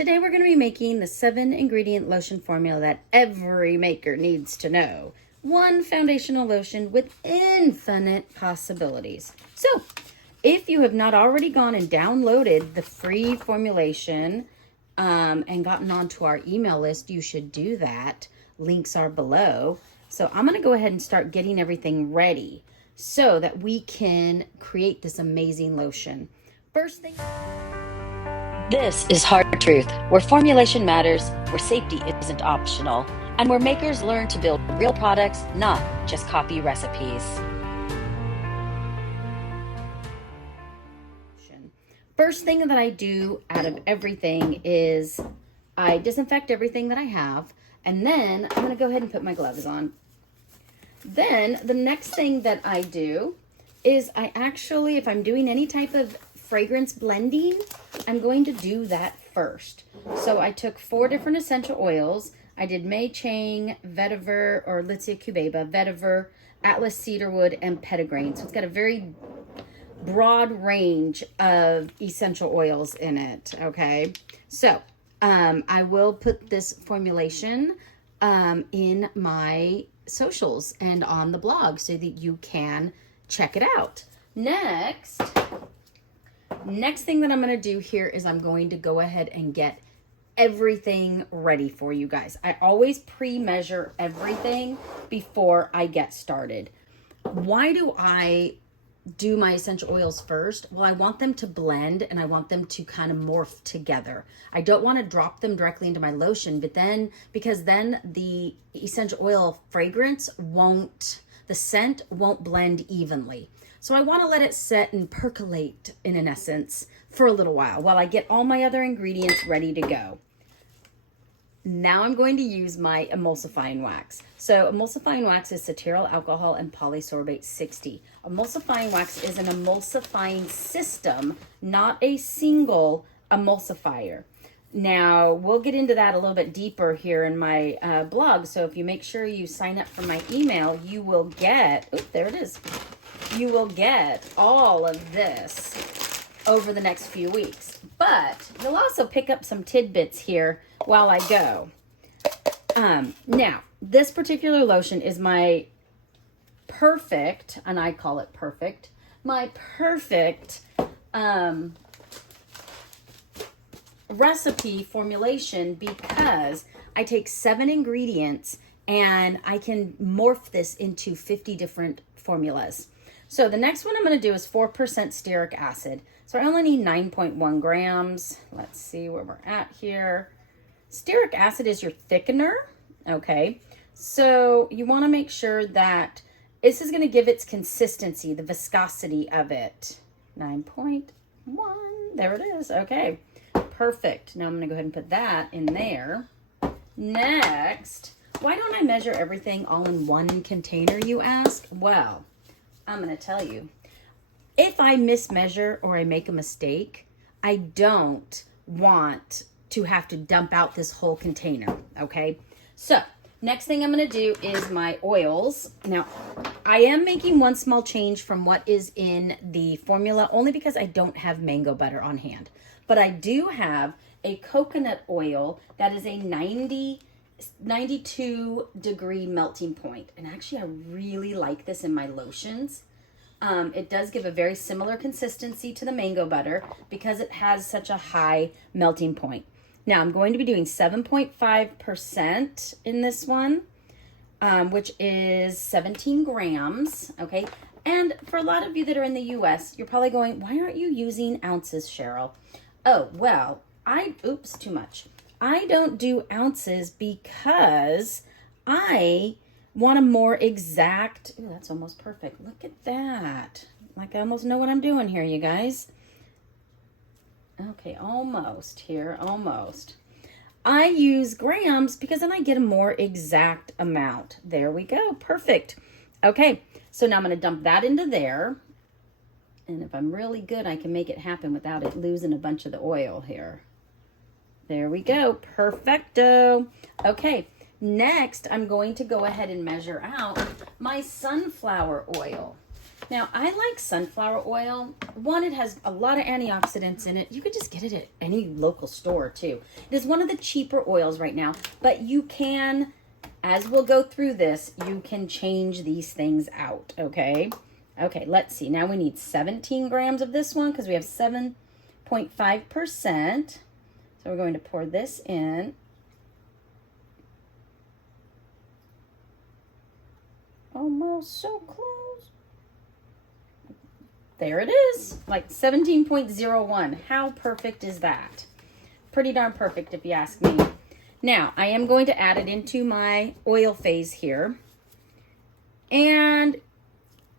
Today we're going to be making the 7-ingredient lotion formula that every maker needs to know. One foundational lotion with infinite possibilities. So, if you have not already gone and downloaded the free formulation and gotten onto our email list, you should do that. Links are below. So I'm going to go ahead and start getting everything ready so that we can create this amazing lotion. First thing... This is Hard Truth, where formulation matters, where safety isn't optional, and where makers learn to build real products, not just copy recipes. First thing that I do out of everything is I disinfect everything that I have, and then I'm going to go ahead and put my gloves on. Then the next thing that I do is I actually, if I'm doing any type of fragrance blending, I'm going to do that first. So I took 4 different essential oils. I did Mei Chang, Vetiver, or Litsia cubeba, Vetiver, Atlas cedarwood, and petitgrain. So it's got a very broad range of essential oils in it, okay? So I will put this formulation in my socials and on the blog so that you can check it out. Next thing that I'm going to do here is I'm going to go ahead and get everything ready for you guys. I always pre-measure everything before I get started. Why do I do my essential oils first? Well, I want them to blend and I want them to kind of morph together. I don't want to drop them directly into my lotion, because then the essential oil fragrance the scent won't blend evenly. So I want to let it set and percolate in an essence for a little while I get all my other ingredients ready to go. Now I'm going to use my emulsifying wax. So emulsifying wax is cetyl alcohol and polysorbate 60. Emulsifying wax is an emulsifying system, not a single emulsifier. Now, we'll get into that a little bit deeper here in my blog. So if you make sure you sign up for my email, you will get, there it is. You will get all of this over the next few weeks. But you'll also pick up some tidbits here while I go. Now, this particular lotion is my perfect, and I call it perfect, my perfect recipe formulation, because I take 7 ingredients and I can morph this into 50 different formulas. So the next one I'm going to do is 4% stearic acid. So I only need 9.1 grams. Let's see where we're at here. Stearic acid is your thickener, okay? So you want to make sure that this is going to give its consistency, the viscosity of it. 9.1, there it is, okay. Perfect. Now I'm going to go ahead and put that in there. Next, why don't I measure everything all in one container, you ask? Well, I'm going to tell you. If I mismeasure or I make a mistake, I don't want to have to dump out this whole container, okay? So, next thing I'm going to do is my oils. Now, I am making one small change from what is in the formula, only because I don't have mango butter on hand. But I do have a coconut oil that is a 92 degree melting point. And actually, I really like this in my lotions. It does give a very similar consistency to the mango butter because it has such a high melting point. Now, I'm going to be doing 7.5% in this one, which is 17 grams, okay? And for a lot of you that are in the U.S., you're probably going, why aren't you using ounces, Cheryl? Oh, well, oops, too much. I don't do ounces because I want a more exact, ooh, that's almost perfect. Look at that. Like I almost know what I'm doing here, you guys. Okay, almost here, almost. I use grams because then I get a more exact amount. There we go, perfect. Okay, so now I'm going to dump that into there. And if I'm really good, I can make it happen without it losing a bunch of the oil here. There we go, perfecto. Okay, next I'm going to go ahead and measure out my sunflower oil. Now, I like sunflower oil. One, it has a lot of antioxidants in it. You could just get it at any local store too. It is one of the cheaper oils right now, but you can, as we'll go through this, you can change these things out, okay? Okay, let's see. Now we need 17 grams of this one because we have 7.5%. So we're going to pour this in. Almost so close. There it is, like 17.01. How perfect is that? Pretty darn perfect if you ask me. Now, I am going to add it into my oil phase here. And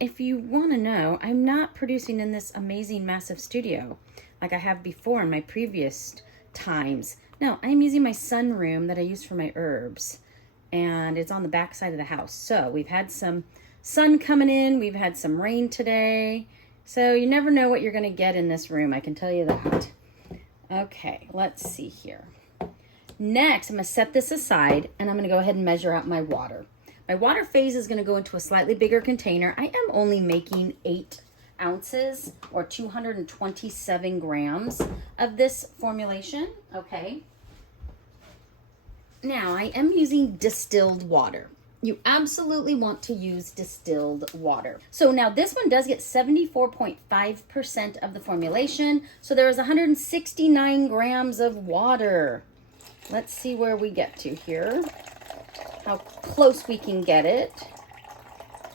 if you want to know, I'm not producing in this amazing massive studio like I have before in my previous times. No, I am using my sunroom that I use for my herbs. And it's on the back side of the house. So we've had some sun coming in. We've had some rain today. So you never know what you're going to get in this room. I can tell you that. Okay, let's see here. Next, I'm going to set this aside and I'm going to go ahead and measure out my water. My water phase is going to go into a slightly bigger container. I am only making 8 ounces or 227 grams of this formulation. Okay. Now, I am using distilled water. You absolutely want to use distilled water. So now this one does get 74.5% of the formulation. So there is 169 grams of water. Let's see where we get to here. How close we can get it.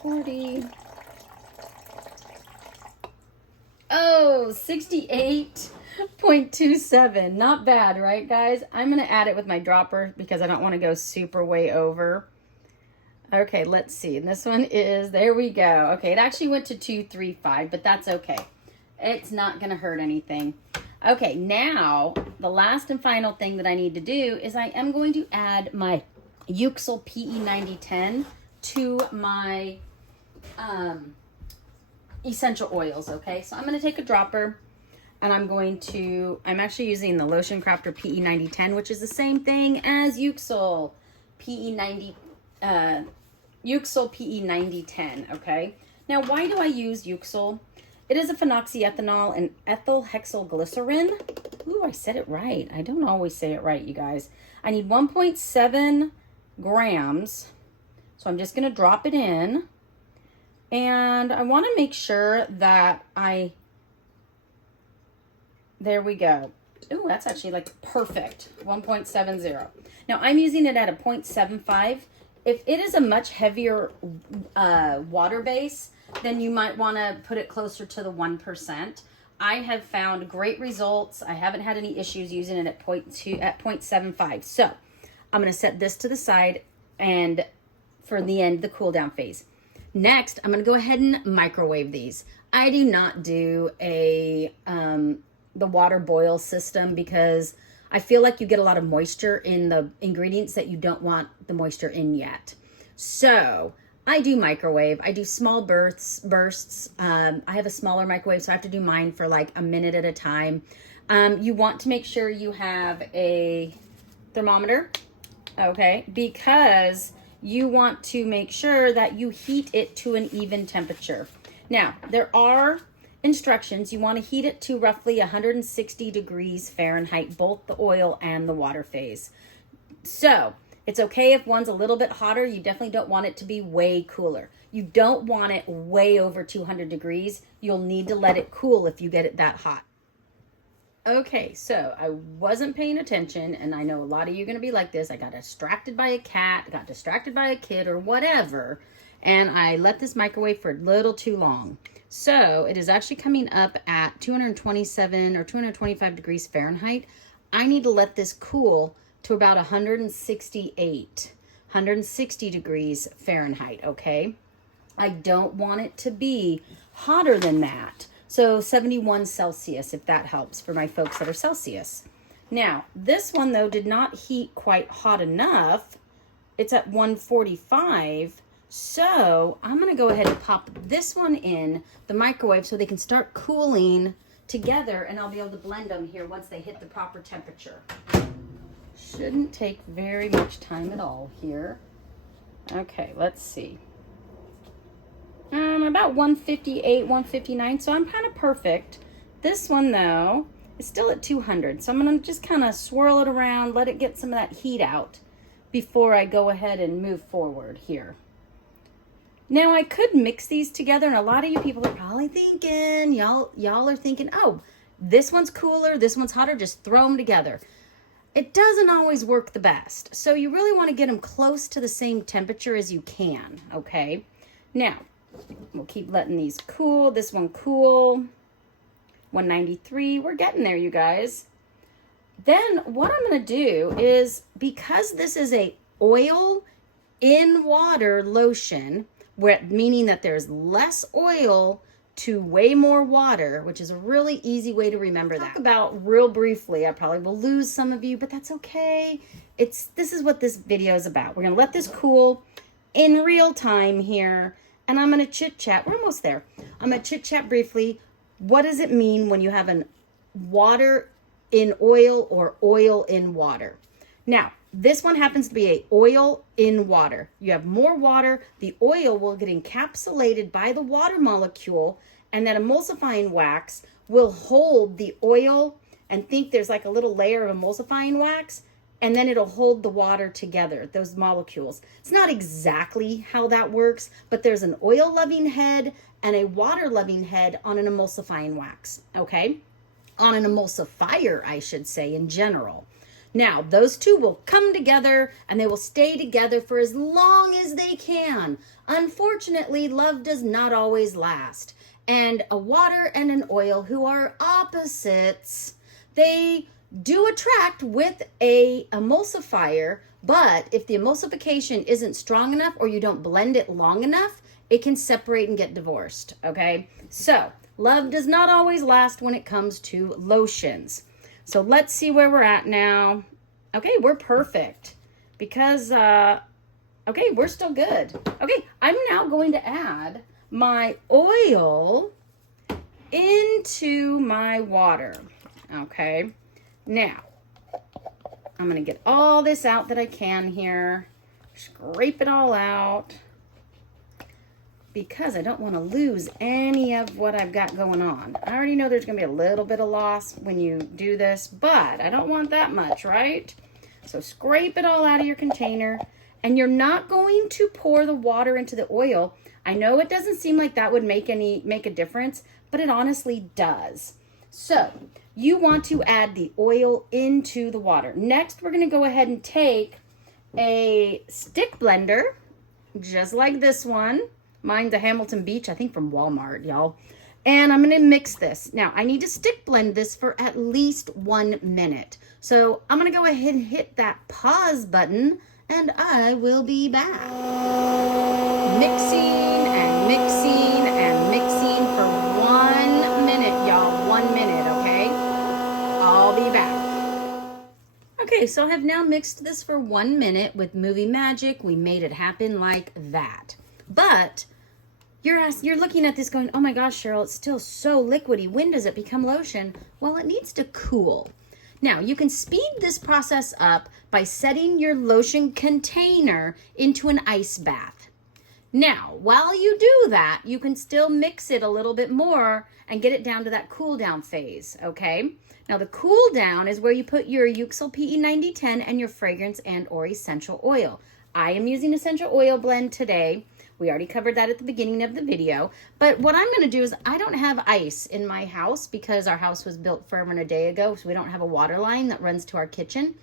40. Oh, 68.27. Not bad, right, guys? I'm going to add it with my dropper because I don't want to go super way over. Okay, let's see. And this one is, there we go. Okay, it actually went to 235, but that's okay. It's not going to hurt anything. Okay, now the last and final thing that I need to do is I am going to add my Euxil PE9010 to my essential oils, okay? So I'm going to take a dropper and I'm actually using the Lotion Crafter PE9010, which is the same thing as Euxil PE9010, okay? Now, why do I use Euxil? It is a phenoxyethanol and ethyl hexyl glycerin. Ooh, I said it right. I don't always say it right, you guys. I need 1.7 grams. So I'm just going to drop it in. And I want to make sure that there we go. Ooh, that's actually like perfect. 1.70. Now I'm using it at a 0.75. If it is a much heavier water base, then you might want to put it closer to the 1%. I have found great results. I haven't had any issues using it at 0.75. So I'm going to set this to the side and for the cool down phase. Next, I'm going to go ahead and microwave these. I do not do the water boil system because I feel like you get a lot of moisture in the ingredients that you don't want the moisture in yet. So I do microwave. I do small bursts. I have a smaller microwave, so I have to do mine for like a minute at a time. You want to make sure you have a thermometer, okay, because you want to make sure that you heat it to an even temperature. Now, there are instructions. You want to heat it to roughly 160 degrees Fahrenheit, both the oil and the water phase. So it's okay if one's a little bit hotter. You definitely don't want it to be way cooler. You don't want it way over 200 degrees. You'll need to let it cool if you get it that hot. Okay, so I wasn't paying attention, and I know a lot of you are going to be like this. I got distracted by a cat, got distracted by a kid, or whatever, and I let this microwave for a little too long. So it is actually coming up at 227 or 225 degrees Fahrenheit. I need to let this cool to about 160 degrees Fahrenheit, okay? I don't want it to be hotter than that. So 71 Celsius, if that helps for my folks that are Celsius. Now, this one, though, did not heat quite hot enough. It's at 145. So I'm going to go ahead and pop this one in the microwave so they can start cooling together, and I'll be able to blend them here once they hit the proper temperature. Shouldn't take very much time at all here. Okay, let's see. I'm I'm about 158, 159, so I'm kind of perfect. This one, though, is still at 200, so I'm going to just kind of swirl it around, let it get some of that heat out before I go ahead and move forward here. Now, I could mix these together, and a lot of you people are probably thinking, y'all are thinking, oh, this one's cooler, this one's hotter, just throw them together. It doesn't always work the best, so you really want to get them close to the same temperature as you can, okay? Now, we'll keep letting these cool. This one cool, 193. We're getting there, you guys. Then what I'm going to do is, because this is a oil in water lotion, meaning that there's less oil to way more water, which is a really easy way to remember that. Talk about real briefly, I probably will lose some of you, but that's okay. This is what this video is about. We're going to let this cool in real time here, and I'm going to chit chat. We're almost there. I'm going to chit chat briefly. What does it mean when you have an water in oil or oil in water? Now, this one happens to be a oil in water. You have more water, the oil will get encapsulated by the water molecule, and that emulsifying wax will hold the oil, and think there's like a little layer of emulsifying wax, and then it'll hold the water together, those molecules. It's not exactly how that works, but there's an oil-loving head and a water-loving head on an emulsifying wax, okay? On an emulsifier, I should say, in general. Now, those two will come together and they will stay together for as long as they can. Unfortunately, love does not always last. And a water and an oil, who are opposites, they do attract with a emulsifier, but if the emulsification isn't strong enough or you don't blend it long enough, it can separate and get divorced, okay? So, love does not always last when it comes to lotions. So let's see where we're at now. Okay, we're perfect because, okay, we're still good. Okay, I'm now going to add my oil into my water. Okay, now I'm going to get all this out that I can here. Scrape it all out, because I don't want to lose any of what I've got going on. I already know there's going to be a little bit of loss when you do this, but I don't want that much, right? So scrape it all out of your container, and you're not going to pour the water into the oil. I know it doesn't seem like that would make a difference, but it honestly does. So you want to add the oil into the water. Next, we're going to go ahead and take a stick blender, just like this one. Mine's a Hamilton Beach, I think from Walmart, y'all. And I'm going to mix this. Now, I need to stick blend this for at least 1 minute. So I'm going to go ahead and hit that pause button, and I will be back. Mixing and mixing and mixing for 1 minute, y'all. 1 minute, okay? I'll be back. Okay, so I have now mixed this for 1 minute with movie magic. We made it happen like that. But you're looking at this going, oh my gosh, Cheryl, it's still so liquidy. When does it become lotion? Well, it needs to cool. Now, you can speed this process up by setting your lotion container into an ice bath. Now, while you do that, you can still mix it a little bit more and get it down to that cool down phase, okay? Now, the cool down is where you put your Euxyl PE9010 and your fragrance and or essential oil. I am using essential oil blend today. We already covered that at the beginning of the video. But what I'm going to do is, I don't have ice in my house because our house was built forever and a day ago. So we don't have a water line that runs to our kitchen,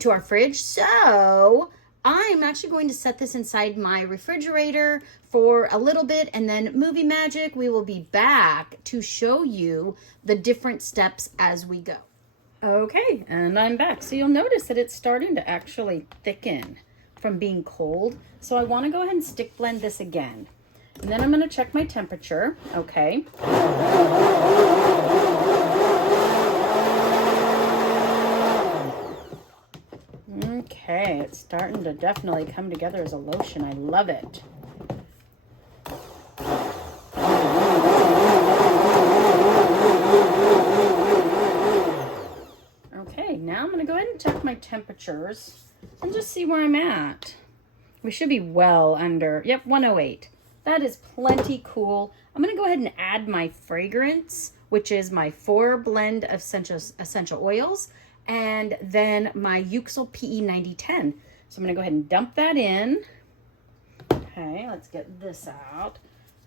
to our fridge. So I'm actually going to set this inside my refrigerator for a little bit. And then movie magic, we will be back to show you the different steps as we go. Okay, and I'm back. So you'll notice that it's starting to actually thicken from being cold. So I want to go ahead and stick blend this again. And then I'm going to check my temperature. Okay. Okay, it's starting to definitely come together as a lotion. I love it. Okay, now I'm going to go ahead and check my temperatures and just see where I'm at. We should be well under, yep, 108. That is plenty cool. I'm going to go ahead and add my fragrance, which is my 4 blend of essential oils, and then my Euxel PE 9010. So I'm going to go ahead and dump that in. Okay, let's get this out.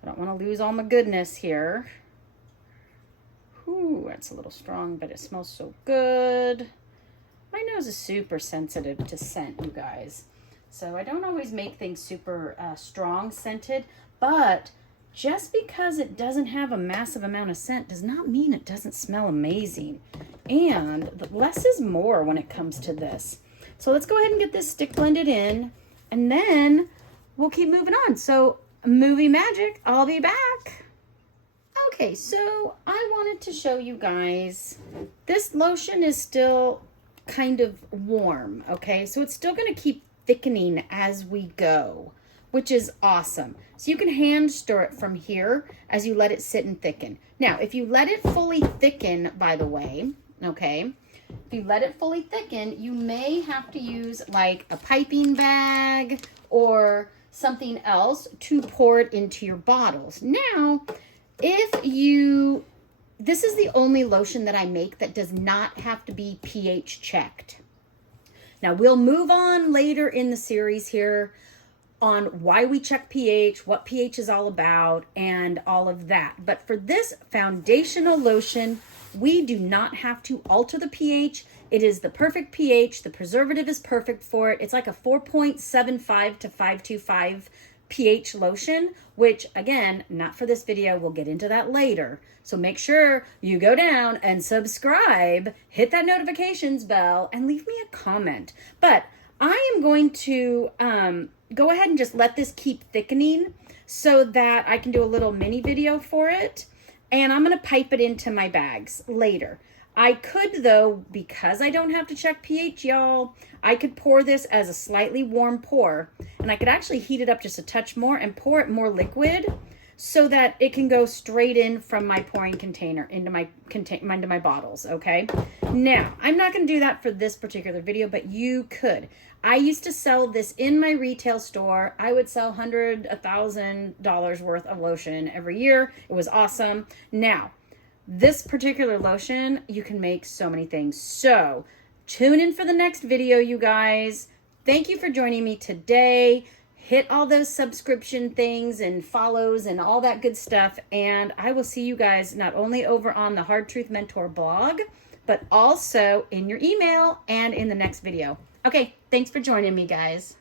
I don't want to lose all my goodness here. Ooh, that's a little strong, but it smells so good. My nose is super sensitive to scent, you guys. So I don't always make things super strong scented, but just because it doesn't have a massive amount of scent does not mean it doesn't smell amazing. And less is more when it comes to this. So let's go ahead and get this stick blended in, and then we'll keep moving on. So movie magic, I'll be back. Okay, so I wanted to show you guys, this lotion is still kind of warm, okay? So it's still gonna keep thickening as we go, which is awesome. So you can hand stir it from here as you let it sit and thicken. Now, if you let it fully thicken, by the way, okay, if you let it fully thicken, you may have to use like a piping bag or something else to pour it into your bottles. Now, this is the only lotion that I make that does not have to be pH checked. Now, we'll move on later in the series here on why we check pH, what pH is all about, and all of that. But for this foundational lotion, we do not have to alter the pH. It is the perfect pH. The preservative is perfect for it. It's like a 4.75 to 525 pH lotion, which again, not for this video. We'll get into that later. So make sure you go down and subscribe, hit that notifications bell, and leave me a comment. But I am going to go ahead and just let this keep thickening so that I can do a little mini video for it. And I'm going to pipe it into my bags later. I could, though, because I don't have to check pH, y'all, I could pour this as a slightly warm pour, and I could actually heat it up just a touch more and pour it more liquid so that it can go straight in from my pouring container into my bottles, okay? Now, I'm not going to do that for this particular video, but you could. I used to sell this in my retail store. I would sell $100,000 worth of lotion every year. It was awesome. Now, this particular lotion, you can make so many things. So tune in for the next video, you guys. Thank you for joining me today. Hit all those subscription things and follows and all that good stuff. And I will see you guys not only over on the Hard Truth Mentor blog, but also in your email and in the next video. Okay, thanks for joining me, guys.